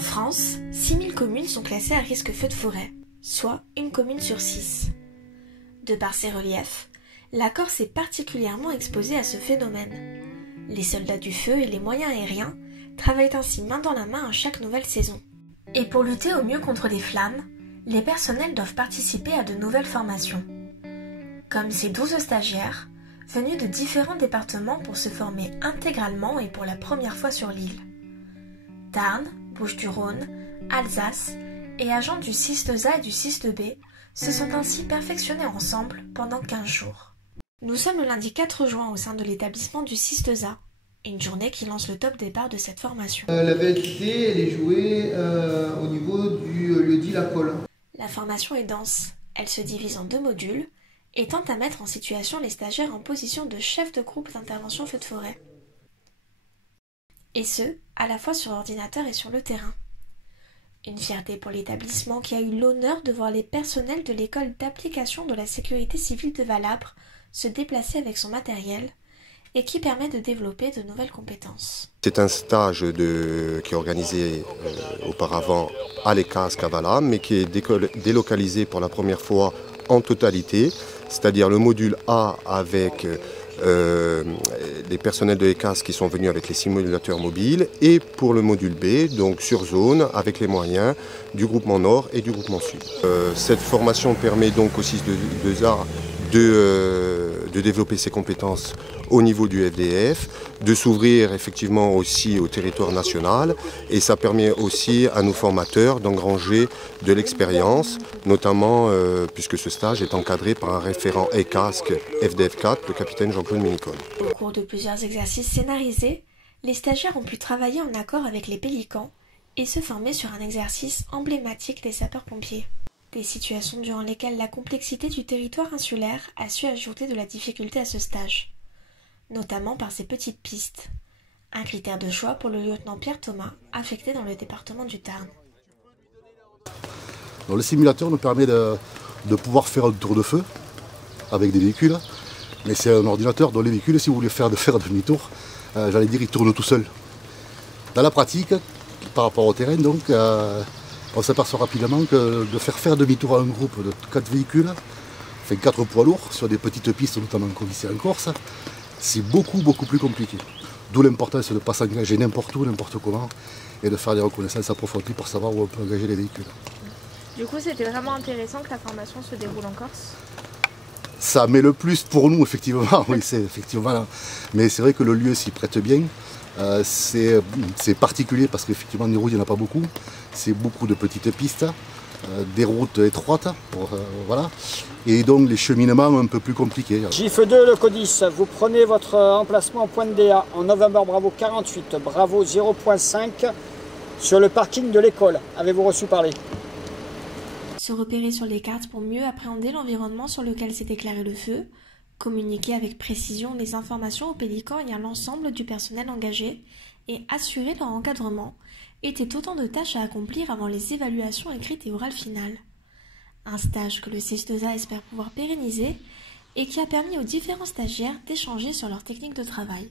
France, 6000 communes sont classées à risque feu de forêt, soit une commune sur 6. De par ses reliefs, la Corse est particulièrement exposée à ce phénomène. Les soldats du feu et les moyens aériens travaillent ainsi main dans la main à chaque nouvelle saison. Et pour lutter au mieux contre les flammes, les personnels doivent participer à de nouvelles formations. Comme ces 12 stagiaires, venus de différents départements pour se former intégralement et pour la première fois sur l'île. Tarn, Bouches-du-Rhône, Alsace et agents du 6-2A et du 6-2B se sont ainsi perfectionnés ensemble pendant 15 jours. Nous sommes le lundi 4 juin au sein de l'établissement du 6-2A, une journée qui lance le top départ de cette formation. La VLT, elle est jouée au niveau du lieu-dit La Colle. La formation est dense, elle se divise en 2 modules et tente à mettre en situation les stagiaires en position de chef de groupe d'intervention feu de forêt. Et ce, à la fois sur ordinateur et sur le terrain. Une fierté pour l'établissement qui a eu l'honneur de voir les personnels de l'école d'application de la sécurité civile de Valabre se déplacer avec son matériel et qui permet de développer de nouvelles compétences. C'est un stage qui est organisé auparavant à l'ECASC à Valabre, mais qui est délocalisé pour la première fois en totalité, c'est-à-dire le module A avec les personnels de l'ECASC qui sont venus avec les simulateurs mobiles, et pour le module B, donc sur zone, avec les moyens du groupement Nord et du groupement Sud. Cette formation permet donc au 6-2A de développer ses compétences au niveau du FDF, de s'ouvrir effectivement aussi au territoire national, et ça permet aussi à nos formateurs d'engranger de l'expérience, notamment puisque ce stage est encadré par un référent ECASC FDF4, le capitaine Jean-Claude Minicone. Au cours de plusieurs exercices scénarisés, les stagiaires ont pu travailler en accord avec les pélicans et se former sur un exercice emblématique des sapeurs-pompiers. Des situations durant lesquelles la complexité du territoire insulaire a su ajouter de la difficulté à ce stage, notamment par ces petites pistes, un critère de choix pour le lieutenant Pierre Thomas, affecté dans le département du Tarn. Donc, le simulateur nous permet de pouvoir faire un tour de feu avec des véhicules, mais c'est un ordinateur dont les véhicules, si vous voulez faire demi-tour, j'allais dire, il tourne tout seul. Dans la pratique, par rapport au terrain, donc, on s'aperçoit rapidement que de faire demi-tour à un groupe de 4 véhicules, enfin 4 poids lourds, sur des petites pistes, notamment comme ici en Corse, c'est beaucoup plus compliqué. D'où l'importance de ne pas s'engager n'importe où, n'importe comment, et de faire des reconnaissances approfondies pour savoir où on peut engager les véhicules. Du coup, c'était vraiment intéressant que la formation se déroule en Corse. Ça met le plus pour nous, effectivement, oui, c'est effectivement là. Mais c'est vrai que le lieu s'y prête bien. C'est particulier parce qu'effectivement, des routes, il n'y en a pas beaucoup. C'est beaucoup de petites pistes, des routes étroites, voilà. Et donc les cheminements un peu plus compliqués. JF2, le CODIS, vous prenez votre emplacement au point de DA en November Bravo 48, Bravo 0.5 sur le parking de l'école. Avez-vous reçu parler? Se repérer sur les cartes pour mieux appréhender l'environnement sur lequel s'est déclaré le feu, communiquer avec précision les informations aux pélicans et à l'ensemble du personnel engagé et assurer leur encadrement étaient autant de tâches à accomplir avant les évaluations écrites et orales finales. Un stage que le 6-2A espère pouvoir pérenniser et qui a permis aux différents stagiaires d'échanger sur leur technique de travail.